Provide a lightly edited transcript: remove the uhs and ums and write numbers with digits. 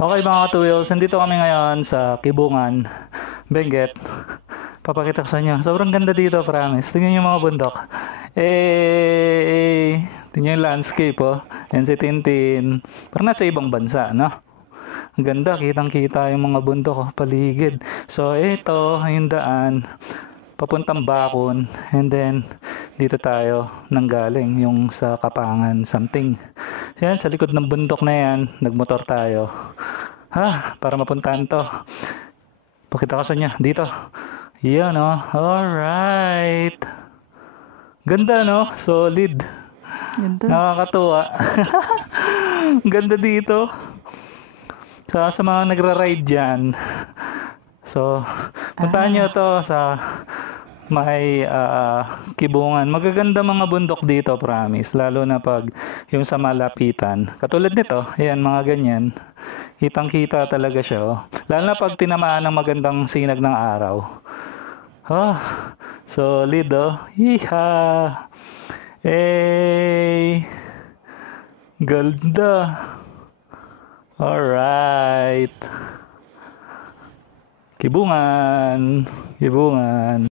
Okay mga ka-Tuyos, nandito kami ngayon sa Kibungan, Benguet. Papakita ko sa inyo. Sobrang ganda dito, promise. Tingnan yung mga bundok. Tingnan yung landscape, oh. Yan si Tintin. Parang nasa ibang bansa, no? Ang ganda, kitang-kita yung mga bundok, oh, paligid. So, ito, yung daan, papuntang Bakun. And then, dito tayo nanggaling, yung sa Kapangan, something. Yan, sa likod ng bundok na yan, nagmotor tayo. Para mapuntahan to. Pakita ko sa inyo, dito. Yan, oh. Alright. Ganda, no? Solid. Ganda. Nakakatuwa. Ganda dito. Sa mga nagra-ride dyan. So, puntahan nyo to sa may Kibungan. Magaganda mga bundok dito, promise. Lalo na pag yung sa malapitan. Katulad nito, ayan, mga ganyan. Kitang-kita talaga siya, oh. Lalo na pag tinamaan ng magandang sinag ng araw. Oh, solid, oh. Iha! Ganda. Alright. Kibungan. Kibungan.